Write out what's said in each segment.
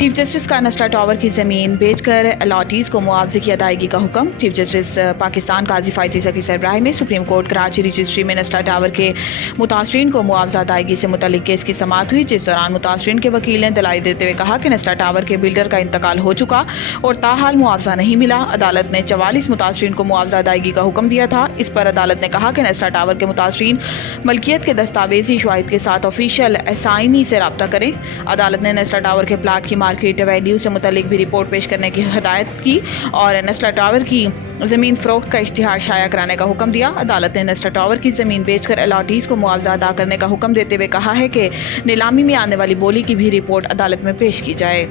Chief justice का नस्ला tower की ज़मीन बेचकर अलॉटीज़ को मुआवजे की अदायगी का हुक्म। चीफ जस्टिस पाकिस्तान काजी फायजी ज़की सरबराही ने सुप्रीम कोर्ट कराची रजिस्ट्री में नस्ला टावर के मुतासरीन को मुआवजा अदायगी से मुतल्लिक केस की समाअत हुई, जिस दौरान मुतासरीन के वकील ने दलाइल देते हुए कहा कि नस्ला टावर के बिल्डर का इंतकाल हो चुका और ताहाल मुआवजा नहीं मिला। अदालत ने 44 मुतासरीन को मुआवजा अदायगी का हुक्म दिया था। इस पर अदालत ने कहा कि नस्ला टावर के मुतासरीन मलकियत के दस्तावेजी शवाहिद के साथ ऑफिशियल असाइनी से रब्ता करें। अदालत ने नस्ला टावर के प्लाट की मार्केट वैल्यू से मुतल्लिक भी रिपोर्ट पेश करने की हिदायत की और नस्ला टावर की ज़मीन फ़रोख्त का इश्तिहार शाया कराने का हुक्म दिया। अदालत ने नस्ला टावर की ज़मीन बेचकर अलॉटीज़ को मुआवजा अदा करने का हुक्म देते हुए कहा है कि नीलामी में आने वाली बोली की भी रिपोर्ट अदालत में पेश की जाए।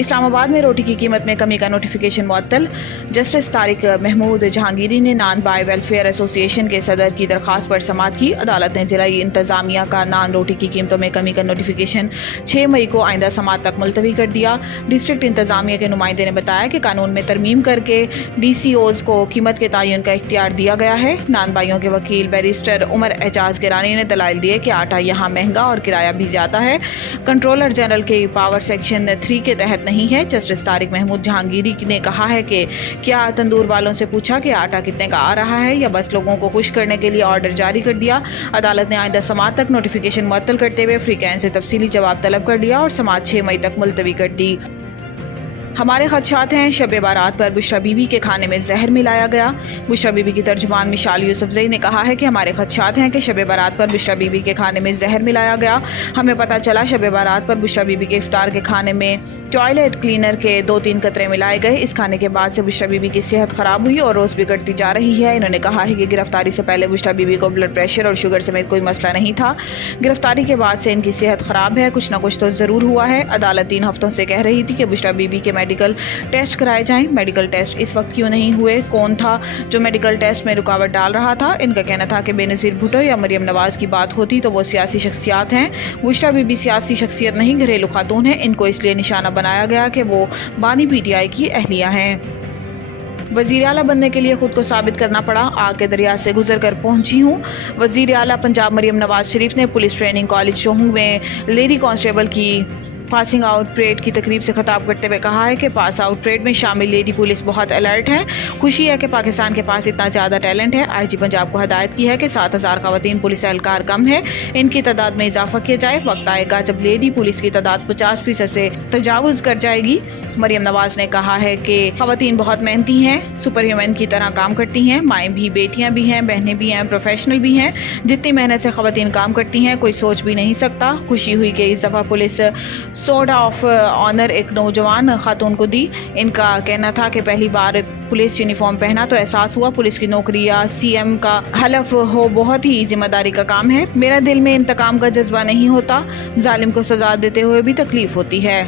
इस्लामाबाद में रोटी की कीमत में कमी का नोटिफिकेशन मुअत्तल। जस्टिस तारिक महमूद जहांगीरी ने नान बाय वेलफेयर एसोसिएशन के सदर की दरख्वास्त पर समाअत की। अदालत ने जिला इंतजामिया का नान रोटी की कीमतों में कमी का नोटिफिकेशन 6 मई को आइंदा समाअत तक मुलतवी कर दिया। डिस्ट्रिक्ट इंतजामिया के नुमाइंदे ने बताया कि कानून में तरमीम करके DCOs को कीमत के तयन का इख्तियार दिया गया है। नान बाइयों के वकील बैरिस्टर उमर एजाज गिरानी ने दलाइल दिए कि आटा यहाँ महंगा और किराया भी ज़्यादा है, कंट्रोलर जनरल के पावर सेक्शन 3 के तहत नहीं है। जस्टिस तारिक महमूद जहांगीरी ने कहा है कि क्या तंदूर वालों से पूछा कि आटा कितने का आ रहा है या बस लोगों को खुश करने के लिए ऑर्डर जारी कर दिया। अदालत ने आइंदा समाअत तक नोटिफिकेशन मुअत्तल करते हुए फ्रीकैन से तफसीली जवाब तलब कर लिया और समाअत 6 मई तक मुलतवी कर दी। हमारे खदशात हैं, शब बारात पर बुशरा बीबी के खाने में जहर मिलाया गया। बुशरा बीबी की तर्जुमान मिशाल यूसुफजई ने कहा है कि हमारे खदशात हैं कि शब बारात पर बुशरा बीबी के खाने में जहर मिलाया गया। हमें पता चला शब बारात पर बुशरा बीबी के इफ्तार के खाने में टॉयलेट क्लीनर के 2-3 कतरे मिलाए गए। इस खाने के बाद से बुशरा बीबी की सेहत खराब हुई और रोज़ बिगड़ती जा रही है। इन्होंने कहा है कि गिरफ्तारी से पहले बुशरा बीबी को ब्लड प्रेशर और शुगर समेत कोई मसला नहीं था। गिरफ्तारी के बाद से इनकी सेहत खराब है, कुछ ना कुछ तो ज़रूर हुआ है। अदालत 3 हफ्तों से कह रही थी कि बुशरा बीबी के मेडिकल टेस्ट कराए जाएं। मेडिकल टेस्ट इस वक्त क्यों नहीं हुए? कौन था जो मेडिकल टेस्ट में रुकावट डाल रहा था? इनका कहना था कि बेनज़ीर भुट्टो या मरियम नवाज़ की बात होती तो वो सियासी शख्सियात हैं। बुशरा बीबी सियासी शख्सियत नहीं, घरेलू खातून है। इनको इसलिए निशाना बनाया गया कि वो बानी PTI की अहलिया हैं। वज़ीर आला बनने के लिए खुद को साबित करना पड़ा, आग के दरिया से गुजर कर पहुंची हूँ। वज़ीर आला पंजाब मरियम नवाज शरीफ ने पुलिस ट्रेनिंग कॉलेज शोहू में लेडी कांस्टेबल की पासिंग आउट परेड की तकरीब से खिताब करते हुए कहा है कि पास आउट परेड में शामिल लेडी पुलिस बहुत अलर्ट है। खुशी है कि पाकिस्तान के पास इतना ज़्यादा टैलेंट है। IG पंजाब को हदायत की है कि 7000 खवातीन पुलिस एहलकार कम है, इनकी तादाद में इजाफा किया जाए। वक्त आएगा जब लेडी पुलिस की तादाद 50% से तजावुज़ कर जाएगी। मरियम नवाज ने कहा है कि खवातीन बहुत मेहनती हैं, सुपर ह्यूमन की तरह काम करती हैं। माएँ भी, बेटियाँ भी हैं, बहनें भी हैं, प्रोफेशनल भी हैं। जितनी मेहनत से खवातीन काम करती हैं कोई सोच भी नहीं सकता। खुशी हुई कि इस दफ़ा पुलिस सोर्ड ऑफ ऑनर एक नौजवान खातून को दी। इनका कहना था कि पहली बार पुलिस यूनिफॉर्म पहना तो एहसास हुआ पुलिस की नौकरी या CM का हलफ हो बहुत ही जिम्मेदारी का काम है। मेरा दिल में इंतकाम का जज्बा नहीं होता, जालिम को सजा देते हुए भी तकलीफ होती है।